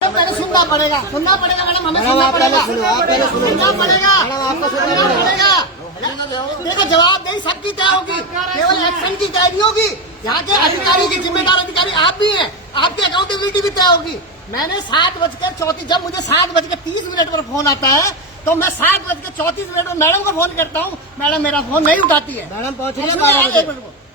पहले सुनना पड़ेगा मैडम, हमें सुनना पड़ेगा। देखो जवाबदेही सबकी तय होगी, केवल एक्शन की तय नहीं होगी। यहाँ के अधिकारी की जिम्मेदार अधिकारी आप भी हैं, आपकी अकाउंटेबिलिटी भी तय होगी। मैंने 7:34 जब मुझे 7:30 पर फोन आता है तो मैं 7:34 पर मैडम को फोन करता हूँ, मैडम मेरा फोन नहीं उठाती है। मैडम पहुँच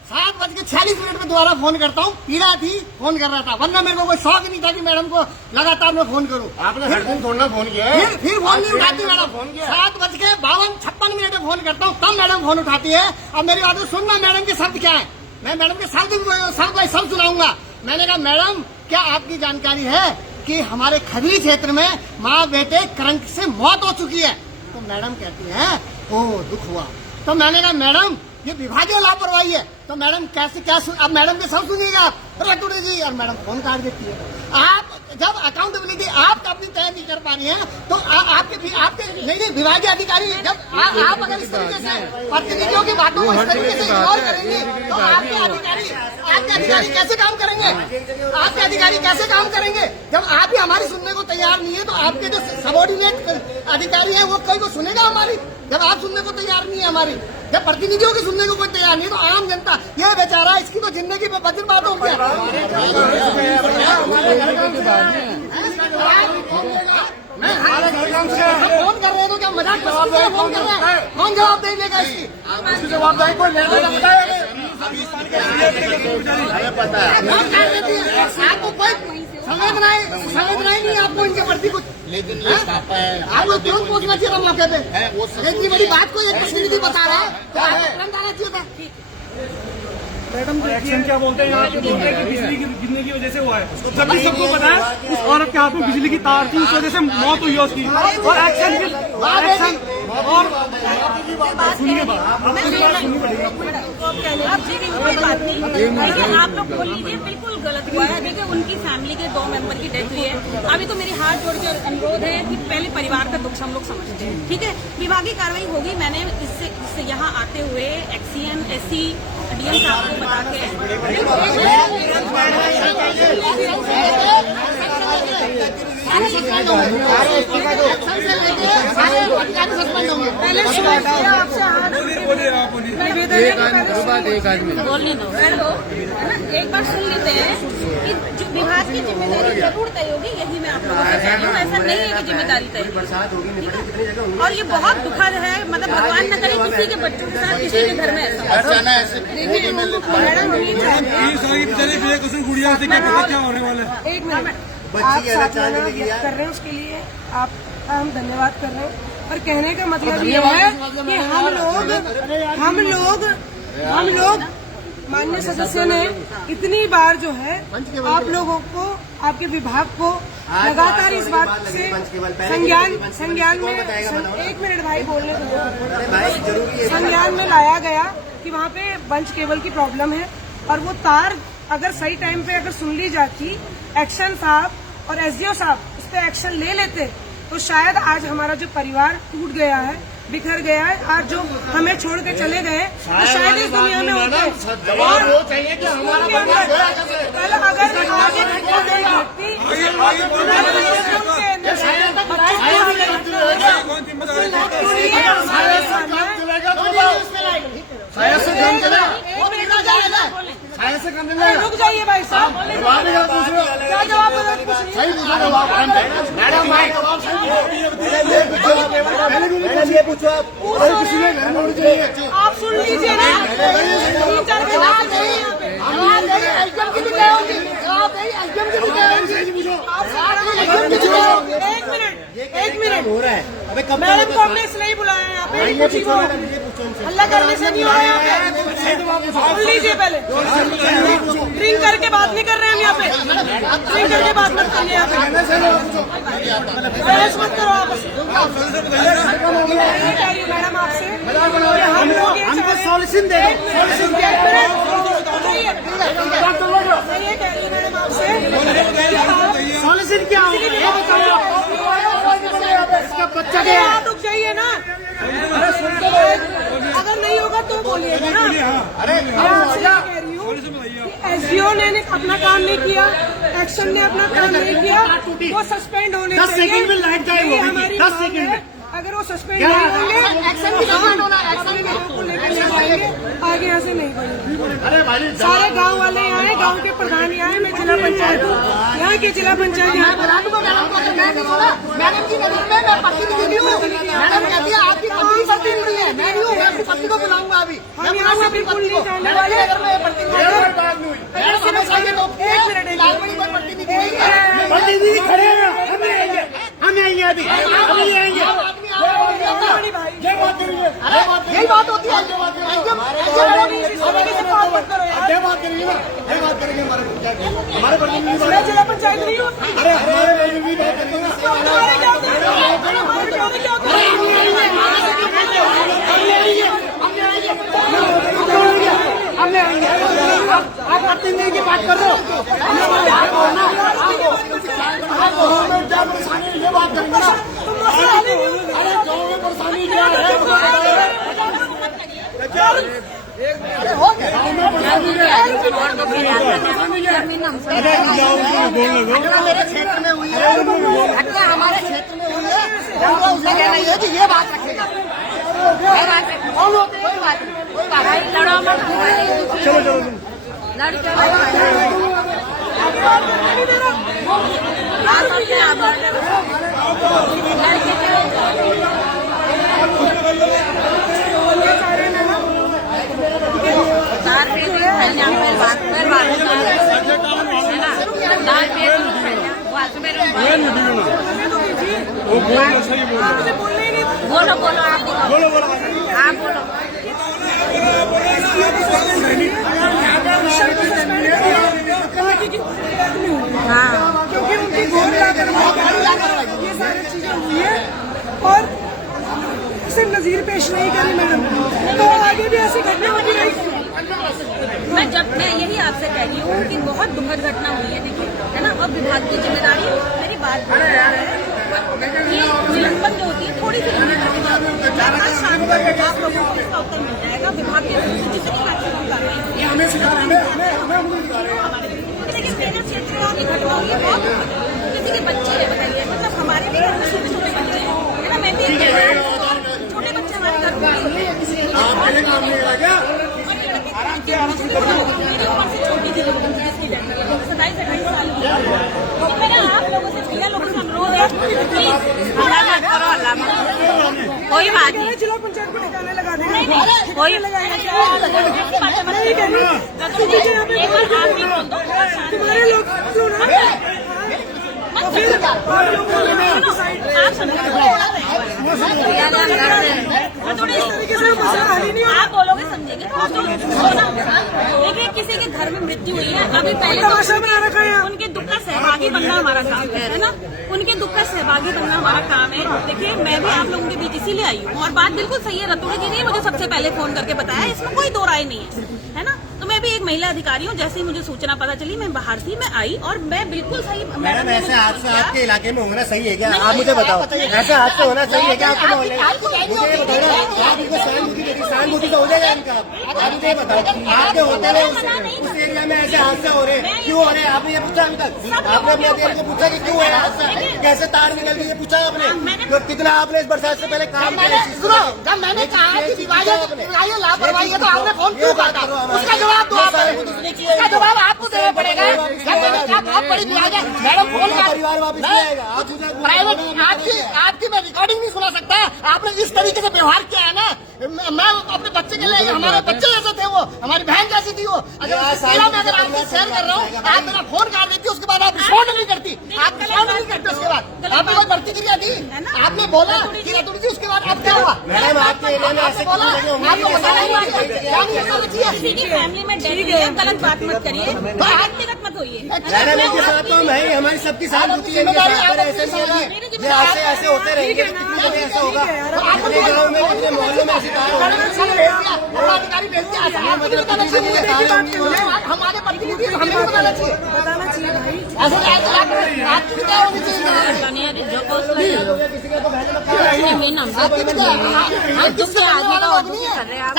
7:46 में दोबारा फोन करता हूँ, पीड़ा थी फोन कर रहा था, वरना मेरे को कोई शौक नहीं था कि मैडम को लगातार मैं फोन करूँ। आपने हर दिन थोड़ा फोन किया है, फिर फोन नहीं उठाती मैडम। 7:52-56 में फोन करता हूँ, तब मैडम फोन उठाती है। अब मेरी बात सुनना, मैडम के शब्द क्या है, मैं मैडम के शब्द सुनाऊंगा। मैंने कहा मैडम क्या आपकी जानकारी है कि हमारे खदरी क्षेत्र में माँ बेटे करंट से मौत हो चुकी है? तो मैडम कहती है ओह दुख हुआ। तो मैंने कहा मैडम ये विभागीय लापरवाही है। तो मैडम क्या अब मैडम के सब सुनिएगा रटूड़ी जी, और मैडम फोन काट देती है। आप जब अकाउंटेबिलिटी आप अपनी तय नहीं कर पा रही हैं तो आपके नहीं विभागीय अधिकारी जब आप अगर इस तरीके से प्रतिनिधियों की बातों को इस तरीके से इग्नोर करेंगे तो आपके अधिकारी कैसे काम करेंगे? आपके अधिकारी कैसे काम करेंगे जब आप ही हमारी सुनने को तैयार नहीं है? तो आपके जो सबॉर्डिनेट अधिकारी हैं वो कोई को सुनेगा हमारी? जब आप सुनने को तैयार नहीं है हमारी, जब प्रतिनिधियों की सुनने को कोई तैयार नहीं, तो आम जनता ये बेचारा इसकी तो जिंदगी पे वज्रपात हो गया। फोन कर रहे हैं तो क्या मजाक फोन कर रहे हैं? कौन जवाब दे देगा इसकी? जवाबदारी कोई आपको कोई संवेदनाएं नहीं है आपको इनके प्रति कुछ, लेकिन आपको तुरंत पहुंचना चाहिए था मौके पे। इतनी बड़ी बात को एक प्रतिनिधि बता रहा है तो आपको तुरंत आना चाहिए था। मैडम एक्शन क्या बोलते हैं यहाँ पे? बोलते हैं कि बिजली गिरने की वजह से हुआ है। सभी सबको पता है उस औरत के हाथ में बिजली की तार थी, उस वजह से मौत हुई है उसकी। और एक्शन और सुनिए देखिए आप लोग बोल लीजिए, बिल्कुल गलत हुआ है। देखिए उनकी फैमिली के 2 मेंबर की डेथ हुई है। अभी तो मेरी हाथ जोड़ के अनुरोध है कि पहले परिवार का दुख हम लोग समझते हैं, ठीक है? विभागीय कार्रवाई होगी। मैंने इससे यहाँ आते हुए एक्सीएम एससी डीएम साहब को बता के पहले बोलने दो है ना। एक बार सुन लेते हैं कि जो विभाग की जिम्मेदारी जरूर तय होगी, यही मैं आप लोगों से कह रही हूँ। ऐसा नहीं है कि जिम्मेदारी तय, और ये बहुत दुखद है। मतलब भगवान न करे किसी के बच्चों के साथ किसी के घर में ऐसा। देखिए मैडम गुड़िया से क्या होने वाला है? एक मिनट, आप साथ में व्यक्त कर रहे हैं उसके लिए आपका हम धन्यवाद कर रहे हैं। और कहने का मतलब ये है कि हम लोग माननीय सदस्य ने इतनी बार जो है आप लोगों को, आपके विभाग को लगातार इस बात से संज्ञान में, एक मिनट भाई बोलने को, संज्ञान में लाया गया कि वहाँ पे बंच केबल की प्रॉब्लम है। और वो तार अगर सही टाइम पे अगर सुन ली जाती, एक्शन साहब और एसडीओ साहब उस पर एक्शन ले लेते, तो शायद आज हमारा जो परिवार टूट गया है, बिखर गया है, आज जो हमें छोड़ के चले गए तो शायद इस दुनिया में होते। और कल अगर आगे घटना नहीं घटती, रुक जाइए भाई साहब, क्या जवाब आप सुन लीजिए ना। 3-4 एक मिनट हो रहा है। मैडम को हमने इसलिए बुलाया है यहाँ पे, हल्ला करने से नहीं हो रहा है यहाँ पे। सुन लीजिए पहले, ड्रिंक करके बात नहीं कर रहे हैं हम यहाँ पे, ड्रिंक करके बात मत करिए यहाँ पे, बहस मत करो आपस में। मैडम आपसे हम लोग हमको सॉल्यूशन दे दो। ये कह रही है मैडम आपसे, सॉल्यूशन क्या होगा? बच्चा रुक जाइए ना, अगर नहीं होगा तो बोलिएगा ना। अरे कह रही हूँ एसडीओ ने अपना काम नहीं किया, एक्शन ने अपना काम नहीं किया, वो सस्पेंड होने 10 सेकंड में लाइट गायब यही होगी, हमारी 10 मांग सेकंड है। में। अगर वो सस्पेंड नहीं होंगे, एक्शन भी सस्पेंड होना, एक्शन भी। को लेकर नहीं जाएंगे, आगे यहाँ से नहीं बढ़ेंगे। अरे भाई सारे गांव वाले यहाँ हैं, गांव के प्रधान यहाँ हैं, मैं जिला पंचायत हूँ, यहाँ की जिला पंचायत यहाँ पर मैडम को मैं नहीं सुना, मैडम की नजर में मैं प्रतिनिधि हूँ। मैडम कहती है आपकी पत्नी सबकी मुड़ी है, मैं नहीं हूँ, मैं अपनी पत्नी को बुलाऊंगा अभी। हम यहाँ से बिल्कुल नहीं जाने मैडम वाले। की नजर में प्रतिनिधि मैडम हमें चाहिए तो एक मिनट, लालमणि कोई प्रतिनिधि नहीं है। प्रतिनिधि खड़े हैं, हम आएंगे अभी, अभी आएंगे। आदमी आ बड़ी भाई ये बात करिए, यही बात होती है। ये बात करेंगे ना, ये बात करेंगे हमारे पंचायत, हमारे प्रतिनिधि बात मैं जिला पंचायत नहीं हूँ। अरे हमारे प्रतिनिधि बात करेंगे ना। तुम्हारे क्या होता है? तुम्हारे क्या होता है? आप प्रतिनिधि की बात कर रहे हो। क्या परेशानी है, ये बात करेंगे ना। अरे गाँव में परेशानी क्या है, मेरे क्षेत्र में हुई है, घटना हमारे क्षेत्र में हुई है, उनको उसका कहना ये है कि ये बात रखेगा। कौन होते हैं? कोई बात नहीं, कोई बात नहीं। लड़ो मत, चलो चलो लड़के वो बोल सही बोल बोलो बोलो आप बोलो बोलो आप बोलो। हाँ क्योंकि उनकी घोर लापरवाही ये सारी चीजें हुई है और सिर्फ नजीर पेश नहीं करी मैडम, तो आगे भी ऐसी घटना होती रहेगी। मैं यही आपसे कह रही हूँ कि बहुत दुखद घटना हुई है, देखिए है ना। अब विभाग की जिम्मेदारी, मेरी बात ये निलंबन जो होती है थोड़ी सी आज शाम को आप लोगों को इसका उत्तर मिल जाएगा। विभाग के जितनी मैक्सिमम कार्रवाई हमें सिखा रहे हैं, देखिए मेरे क्षेत्र की घटना हुई है, बहुत दुखद है। किसी के बच्चे है, बताइए, मतलब हमारे भी घर में छोटे छोटे बच्चे हैं, है ना। मैं भी छोटे बच्चे हमारे घर में आपके काम नहीं लगा क्या? मेरी उम्र से छोटी थी जिसकी डेथ हुई है, 27-28 साल की। तो मैंने आप लोगों से भैया लोगों से अनुरोध है, प्लीज हल्ला मत करो, हल्ला मत करो, कोई बात नहीं, जिला पंचायत को ठिकाने लगा देंगे। कोई एक बार आप भी बोल दो, तुम्हारे लोग क्यों ना आप समझो, आप बोलोगे समझेंगे। देखिए किसी के घर में मृत्यु हुई है, अभी पहले तमाशा बना रखा है। उनके दुख का सहभागी बनना हमारा काम है ना। उनके दुख का सहभागी बनना हमारा काम है। देखिए मैं भी आप लोगों के बीच इसीलिए आई हूँ और बात बिल्कुल सही है। रतुड़ी जी ने मुझे सबसे पहले फोन करके बताया, इसमें कोई दो राय नहीं है ना। तो मैं भी एक महिला अधिकारी हूँ, जैसे ही मुझे सूचना पता चली मैं बाहर थी, मैं आई और मैं बिल्कुल सही। मैडम ऐसे हादसा आपके इलाके में होना सही है क्या? आप मुझे बताओ, ऐसा हादसा होना सही है क्या आपके मोहल्ले में? मुझे बताओ ना, आप इनको सहानुभूति तो हो जाएगा इनका। आप मुझे बताओ, आपके होते हुए उस एरिया में ऐसे हादसे हो रहे हैं, क्यों हो रहे हैं? आपने ये पूछा अभी तक? आपने अपने अधिकारी को पूछा कि क्यों है हादसा, कैसे तार निकल गई, ये पूछा आपने? तो कितना आपने इस बरसात से पहले काम किया? सुनो, जब मैंने कहा कि दिवाली लापरवाही है तो आपने फोन क्यों काटा? उसका जवाब दो आप, उसका जवाब आपको देना पड़ेगा। क्या बहुत बड़ी बात है मैडम, फोन परिवार वापस नहीं आएगा। आप मुझे प्राइवेट आपकी मैं रिकॉर्डिंग नहीं सुना सकता। आपने इस तरीके से व्यवहार किया है ना, मैं अपने बच्चे के लिए, हमारे बच्चे जैसे थे वो, हमारी बहन जैसी थी वो। अगर आपसे शेयर कर रहा हूँ, आप मेरा फोन काट देती, उसके बाद आप रिस्पॉन्ड नहीं करती, आप रिस्पॉन्ड नहीं करते। उसके बाद आपने कोई प्रतिक्रिया दी, आपने बोला कि रतुड़ी जी, उसके बाद अब क्या हुआ? मैडम आपके एरिया में ऐसे बोला आपको पता नहीं हुआ, क्या नहीं करना चाहिए? किसी की फैमिली में डेथ हुई है, गलत बात मत करिए, व्यक्तिगत मत होइए। मैडम इनके साथ तो हम है, हमारी सबकी सहानुभूति है, ऐसे नहीं होगी, ऐसे होते रहेंगे तो कितनी जगह ऐसा होगा। अपने गाँव में, अपने मोहल्ले में ऐसी तार अधिकारी भेज दिया, हमारे प्रतिनिधि हमें भी बताना चाहिए, बताना चाहिए भाई। ऐसे आपकी क्या होनी चाहिए?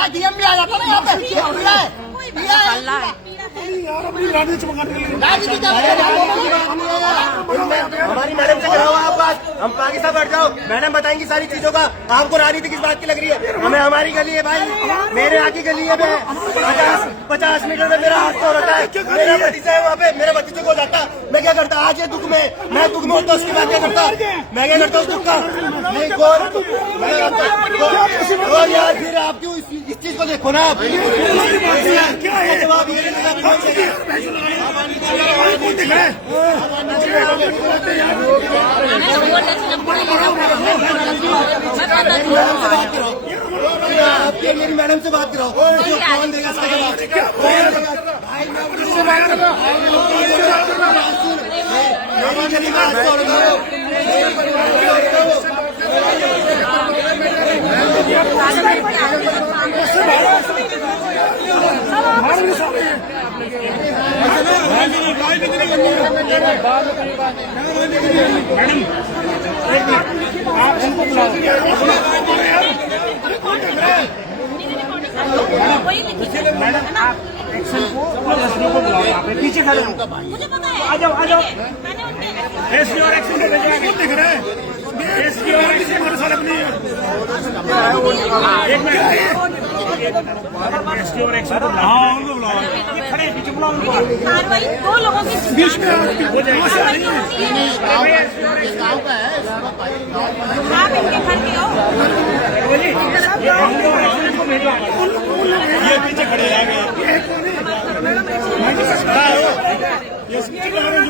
डीएम भी आ जाता ना यहाँ पे, राजनीति का हमारी मैडम से कराओ आप बात, हम पाकिस्तान बैठ जाओ, मैडम बताएंगी सारी चीजों का। आपको राजनीति किस बात की लग रही है? हमें हमारी गली है भाई, मेरे आगे गली है, मैं 50 मीटर में मेरा हाथ तो रहता है, मेरा भतीजा है वहाँ पे, मेरे भतीजे को जाता, मैं क्या करता? आज ये दुख में, मैं दुख में होता उसकी बात क्या करता? मैं क्या करता उस दुख का? नहीं कौन यार, फिर आप क्यों इस चीज को देखो ना आप। आपके मेरी मैडम से बात कराओ, कौन देगा इसका जवाब? वही लिखिए है ना। पीछे खड़े हो, मुझे पता है। आ जाओ आ जाओ। मैंने उनके एसपी और एक्शन को भेजा है, दिख रहा है एसपी और एक्शन हमारे साथ अपनी एक मिनट एसपी और एक्शन को हाँ उनको बुलाओ, खड़े पीछे बुलाओ उनको। कार्रवाई 2 लोगों की बीच में हो जाएगी। आप इनके घर के हो। ये पीछे खड़े रहेंगे।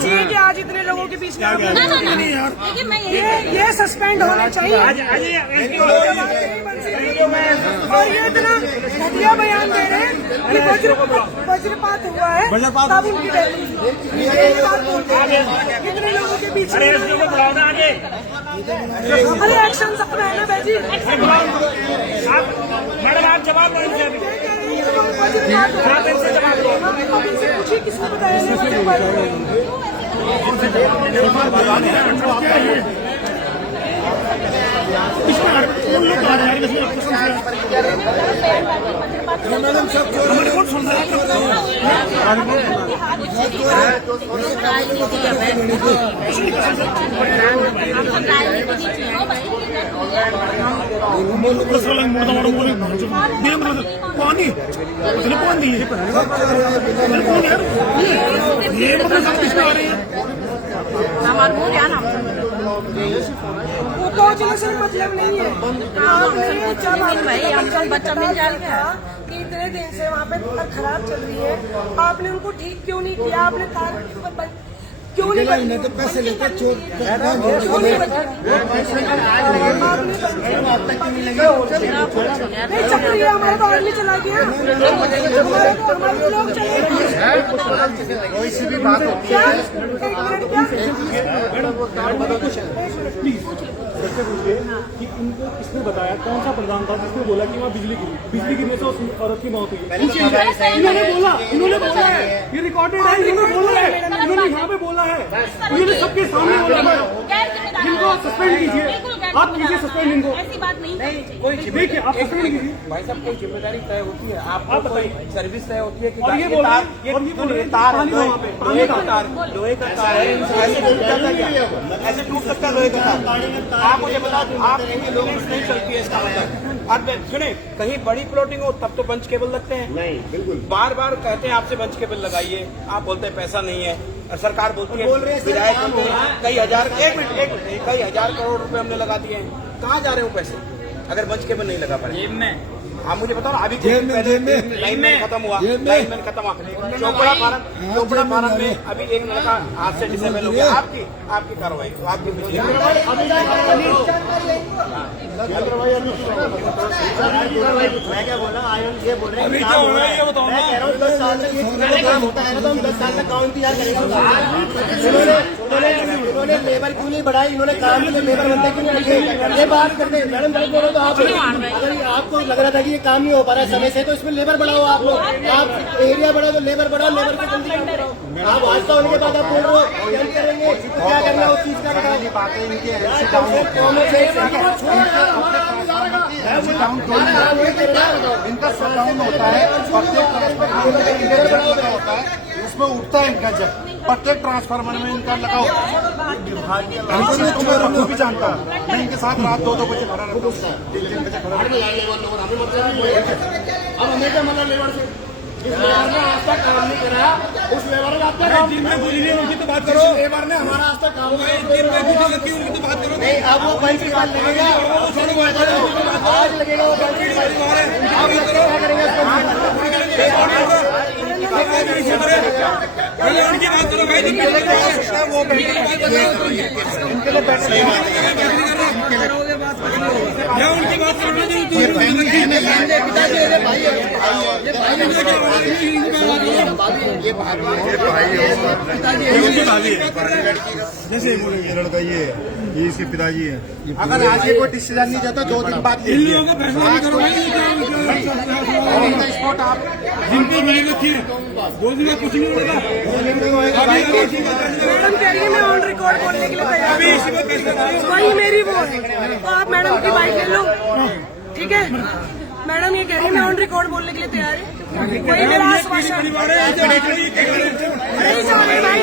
चाहिए कि आज इतने लोगों के बीच में आप- ना देखिए मैं ये सस्पेंड होना चाहिए। और ये इतना घटिया बयान दे रहे हैं कि वज्रपात हुआ है, तब उनकी डेथ हुई। ये बात बोलते हैं इतने लोगों के बीच में। एसपी को बुलाओ ना आगे। अरे एक्शन सब है ना भाई जी। मैडम आप जवाब दो इनसे अभी। आप इनसे जवाब दो। अब इनसे पूछिए किसको बताया नहीं वज्रपात हुआ है। मैडम सब हमारे कौन सुन रहा है? वो पहुंचने से मतलब नहीं है। आपने जब भाई हमको बच्चा मिल जाएगा कि इतने दिन से वहाँ पे खराब चल रही है, आपने उनको ठीक क्यों नहीं किया? आपने तार क्यों नहीं बदली? तो पैसे लेकर क्यों नहीं बदली? नहीं चक्री है, हमारा तो आदमी चला गया, हमारे लोग चले गए। कोई भी बात होती है। कि इनको किसने बताया, कौन सा प्रधान था जिसने बोला कि वहाँ बिजली गिरने से उस औरत की मौत हुई? इन्होंने बोला है, ये रिकॉर्डेड है, इन्होंने बोला है, इन्होंने यहाँ पे बोला है, इन्होंने सबके सामने बोला है। इनको सस्पेंड कीजिए, आप कीजिए सस्पेंड इनको। ऐसी बात नहीं देखिए आप सस्पेंड कीजिए। भाई साहब कोई जिम्मेदारी तय होती है, आप आप बताइए। सर्विस तय होती है कि और ये बोल रहे हैं, और ये बोल रहे हैं, तार पानी वहाँ पे, पानी का तार। लोहे का तार है, ऐसे टूट सकता है क्या? ऐसे टूट सकता है लोहे का तार? आप मुझे बता दें, आप इनकी लोग नहीं चलती है इसका मतलब। आप सुने, कहीं बड़ी प्लॉटिंग हो तब तो बंच केबल लगते हैं। नहीं बिल्कुल। बार बार कहते हैं आपसे बंच केबल लगाइए, आप बोलते हैं पैसा नहीं है, और सरकार बोलती है बोल रहे हैं सर, विधायक काम बोलते हो रहा हैं कई हजार, एक मिनट कई हजार करोड़ रुपए हमने लगा दिए हैं। कहाँ जा रहे हो पैसे अगर बंच केबल नहीं लगा पाए? आप मुझे बताओ ना, अभी लाइन में खत्म हुआ, लाइन में खत्म हुआ, चोपड़ा फार्म में अभी एक लड़का हाथ से डिसेबल हो गया। आपकी कार्रवाई, आपकी बिजली मैं क्या बोला, आयन ये बोल रहे हैं अभी क्या हो रहा है ये बताओ ना। मैं कह रहा हूँ 10 साल तक ये चीज़ों का काम होता है तो हम 10 साल तक गाँव इंतजार करेंगे। इन्होंने लेबर क्यों नहीं बढ़ाई, इन्होंने काम के लिए लेबर बंदे क्यों नहीं रखे, ये बात करते हैं। मैडम बोल रहे तो आप, अगर आपको लग रहा था कि ये काम नहीं हो पा रहा है समय से, तो इसमें लेबर बढ़ाओ आप लोग। आप एरिया बढ़ाओ तो लेबर बढ़ाओ, लेबर को जल्दी काम कराओ। आप वास्ता होने के बाद आप बोल रहे हो क्या करेंगे, तो क्या करना उस चीज का बताओ। इनका शटडाउन होता है, प्रत्येक होता है, उसमें उठता है इनका जब प्रत्येक ट्रांसफार्मर में इनका लगा होता है। तो भी जानता है, मैं इनके साथ रात 2-2 बजे खड़ा रहता हूँ, 3-3 बजे खड़ा रहता अब हमें क्या मतलब लेबर से, जिस लेबर ने आज तक काम नहीं करा उस लेबर ने आपका काम उनकी तो बात करो। लेबर ने हमारा आज तक काम नहीं उनकी तो बात करो। नहीं, अब वो पंच के बाद लगेगा, आज लगेगा वो पंच के बाद। आप लोग क्या करेंगे उनकी बात करो भाई, उनकी बात जैसे ये लड़का ये इसके पिताजी है। अगर आज ये कोई डिसीजन नहीं जाता 2 दिन बाद स्पॉट आप जिनको मिलेगा बोलने कुछ नहीं होगा। मैडम कह रही है मैं ऑन रिकॉर्ड बोलने के लिए तैयार हूँ, वही मेरी वो है, तो आप मैडम की बाइक ले लो, ठीक है। मैडम ये कह रही है मैं ऑन रिकॉर्ड बोलने के लिए तैयार है, वही मेरा आश्वासन। नहीं जाने भाई,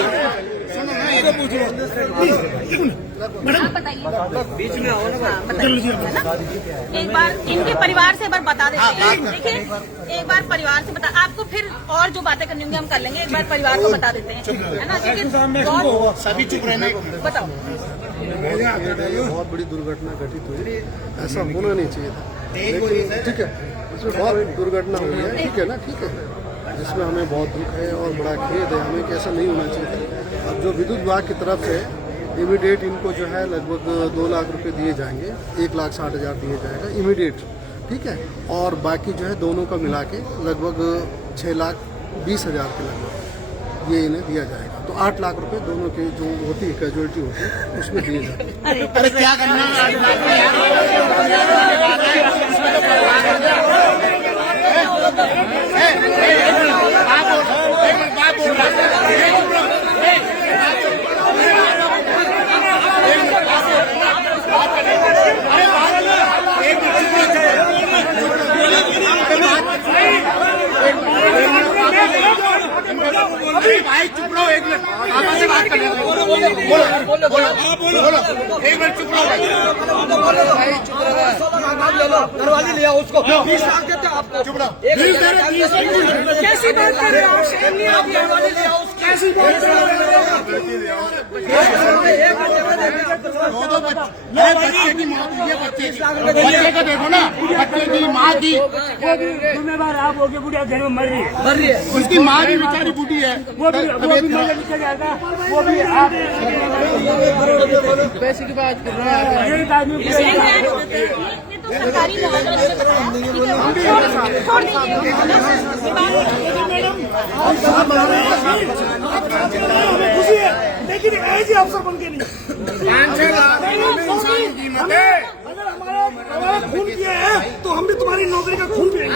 आप बताइए बीच में आओ ना, है ना। एक बार इनके परिवार से एक बार बता देते हैं, देखिए एक बार परिवार से बता, आपको फिर और जो बातें करनी होंगी हम कर लेंगे, एक बार परिवार को बता देते हैं, है ना। क्योंकि सभी चुप रहना। बताओ, बहुत बड़ी दुर्घटना घटित हुई, ऐसा होना नहीं चाहिए था, लेकिन ठीक है इसमें बहुत दुर्घटना हुई है, ठीक है ना, ठीक है, जिसमें हमें बहुत दुख है और बड़ा खेद है हमें कि ऐसा नहीं होना चाहिए था। अब जो विद्युत विभाग की तरफ से इमीडिएट इनको जो है लगभग 2 लाख रुपए दिए जाएंगे, 1,60,000 दिए जाएगा इमीडिएट, ठीक है, और बाकी जो है दोनों का मिला के लगभग 6,20,000 के लगभग ये इन्हें दिया जाएगा। तो 8 लाख रुपए दोनों के जो होती है कैजुअलिटी होती है उसमें दिए जाएंगे। अरे क्या करना भाई चुप रहो, एक मिनट आपस से बात कर रहे हैं। बोलो एक मिनट चुप रहो भाई, चुप रहो, दरवाजे ले आओ उसको, 20 लाख देते आपको, चुप रहो। कैसी बात कर रहे हो आप, दरवाजे ले आओ, कैसी बात कर रहे हो। बच्चे की मौत हुई है, बच्चे को देखो ना, बच्चे की माँ की जिम्मेदार आप हो गए, बुढ़िया घर में मर रही है, उसकी माँ भी बेचारी बूढ़ी है, वो भी नीचे जाएगा, वो भी आप पैसे की बात कर रहे हैं। एक आदमी सरकारी हमें खुशी है, लेकिन ऐसे अफसर बन के नहीं। 5-6 लाख इंसान की कीमत है। अगर हमारा खून पिया है तो हम भी तुम्हारी नौकरी का खून पिएंगे।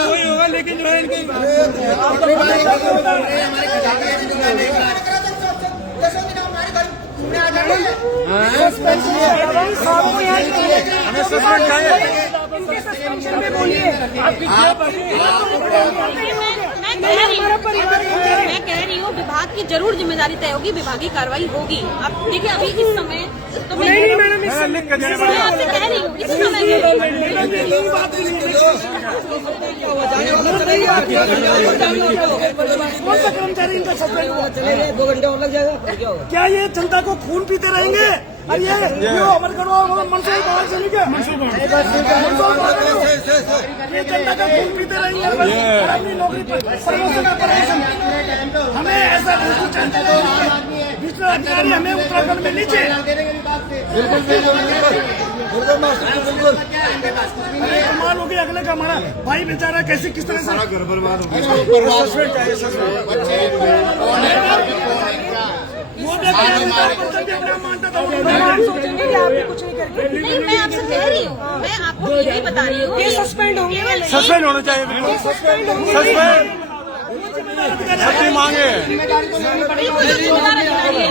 वही होगा, लेकिन जो है इनके सस्पेंशन में बोलिए, मैं कह रही हूँ विभाग की जरूर जिम्मेदारी तय होगी, विभागीय कार्रवाई होगी। अब देखिए अभी इस समय तो नहीं मैडम, मैं आपसे कह रही हूँ इस समय कौन सा कर्मचारी इनका सस्पेंड हुआ, 2 घंटे और लग जाएगा। क्या ये जनता को खून पीते रहेंगे? अरे ये अमरगढ़ मंसूर बाहर चले गए, ये जनता का खून पीते रहेंगे अपनी नौकरी पर। हमें ऐसा अधिकारी हमें उत्तराखंड में नीचे कमाल हो गई, अगले का हमारा भाई बेचारा कैसे किस तरह से घर बर्बाद हो गया। सस्पेंड चाहिए, सस्पेंड। वो देखो मानता था आप सोचेंगे कि आपने कुछ नहीं करके नहीं, मैं आपसे कह रही हूँ, मैं आपको यही बता रही हूँ, ये सस्पेंड होंगे, सस्पेंड होना चाहिए, बिल्कुल सस्पेंड होंगे। सस्पेंड छुट्टी मांगे। बिल्कुल जो जिम्मेदार अधिकारी है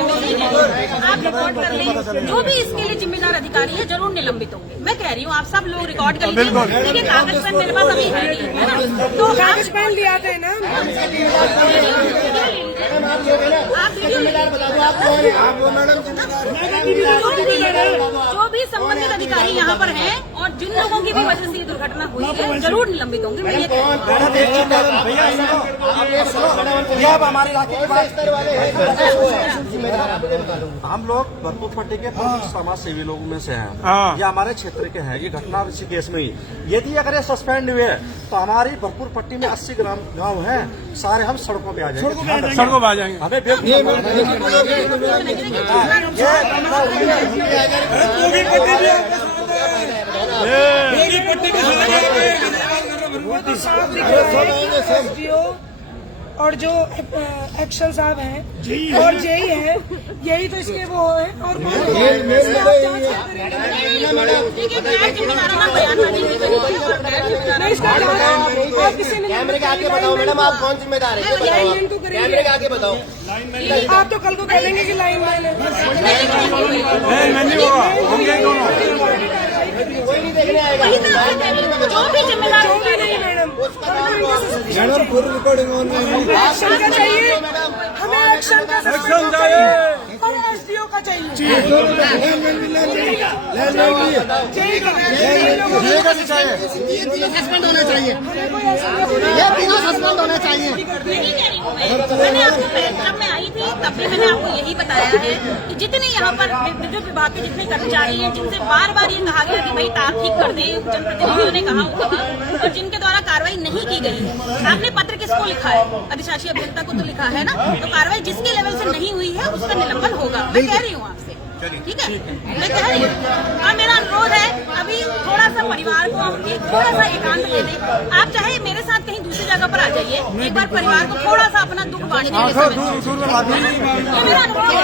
आप रिकॉर्ड कर लें, जो भी इसके लिए जिम्मेदार अधिकारी है जरूर निलंबित होंगे। मैं कह रही हूँ आप सब लोग रिकॉर्ड कर लीजिए, देखिए कागज पेन मेरे पास अभी है नहीं, है ना, तो कागज पेन लिया थे ना, आप वीडियो जो भी संबंधित अधिकारी यहाँ पर हैं और जिन लोगों की भी वजह से ये दुर्घटना हुई है जरूर निलंबित होंगे। मैं ये कह रही हूँ। ये अब हमारे इलाके की बात हम लोग भरपूर पट्टी के समाज सेवी लोगों में से हैं। ये हमारे क्षेत्र के हैं, ये घटना ऋषिकेश में ही। यदि अगर ये सस्पेंड हुए तो हमारी भरपूर पट्टी में 80 गांव हैं, सारे हम सड़कों पे आ जाएंगे, सड़कों पे आ जाएंगे। हमें और जो एक्शन साहब हैं और जेई है, यही तो इसके वो है। और आप किसी ने कैमरे के आगे बताओ मैडम, आप कौन जिम्मेदार है? कैमरे के आगे बताओ। आप तो कल को कह देंगे कि लाइन मैन है, कोई नहीं देखने आएगा। जो भी जिम्मेदार होंगे नहीं मैडम। एक्शन का चाहिए हमें, एक्शन का चाहिए और एसडीओ का चाहिए। सस्पेंड होना चाहिए, ये तीनों सस्पेंड होना चाहिए। नहीं कह रही हूँ मैंने आपको जब मैं आई थी तब भी मैंने आपको यही बताया है कि जितने यहाँ पर विद्युत विभाग के जितने कर्मचारी हैं जिनसे बार बार ये कहा गया कि भाई तार ठीक कर दे, जनप्रतिनिधियों ने कहा और जिनके द्वारा कार्रवाई नहीं की गई है। आपने पत्र किसको लिखा है? अधिशासी अभियंता को तो लिखा है ना, तो कार्रवाई जिसके लेवल से नहीं हुई है उसका निलंबन होगा। मैं कह रही हूँ आपसे, ठीक है, मैं कह रही हूँ। और मेरा अनुरोध है अभी थोड़ा सा परिवार को हम थोड़ा सा एकांत ले लें। आप चाहे मेरे साथ कहीं दूसरी जगह पर आ जाइए, एक बार परिवार को थोड़ा सा अपना दुख बांटने में समय दीजिए। ये मेरा अनुरोध है,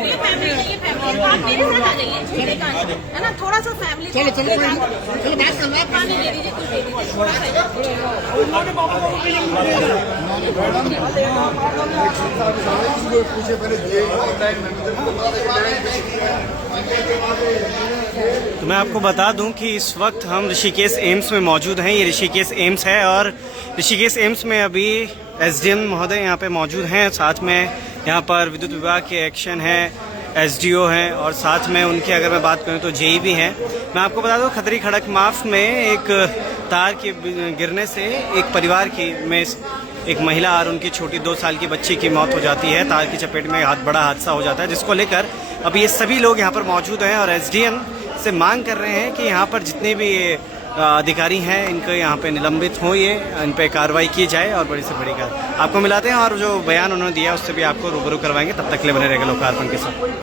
ये फैमिली है, ये फैमिली है, आप मेरे साथ आ जाइए, है ना, थोड़ा सा फैमिली चलो बात कर रहा पानी दे दीजिए, कुछ दे दीजिए, थोड़ा सा। तो मैं आपको बता दूं कि इस वक्त हम ऋषिकेश एम्स में मौजूद हैं। ये ऋषिकेश एम्स है और ऋषिकेश एम्स में अभी एसडीएम महोदय यहाँ पे मौजूद हैं। साथ में यहाँ पर विद्युत विभाग के एक्शन है, एसडीओ हैं और साथ में उनकी अगर मैं बात करूँ तो जेई भी हैं। मैं आपको बता दूं खतरी खड़क माफ में एक तार के गिरने से एक परिवार की में एक महिला और उनकी छोटी 2 साल की बच्ची की मौत हो जाती है। तार की चपेट में बड़ा हादसा हो जाता है, जिसको लेकर अब ये सभी लोग यहाँ पर मौजूद हैं और एसडीएम से मांग कर रहे हैं कि यहाँ पर जितने भी अधिकारी हैं इनको यहाँ पे निलंबित हो, ये इन पे कार्रवाई की जाए और बड़ी से बड़ी आपको मिलाते हैं और जो बयान उन्होंने दिया उससे भी आपको रूबरू करवाएंगे। तब तक के लिए बने रहेगा लोकार्पण के साथ।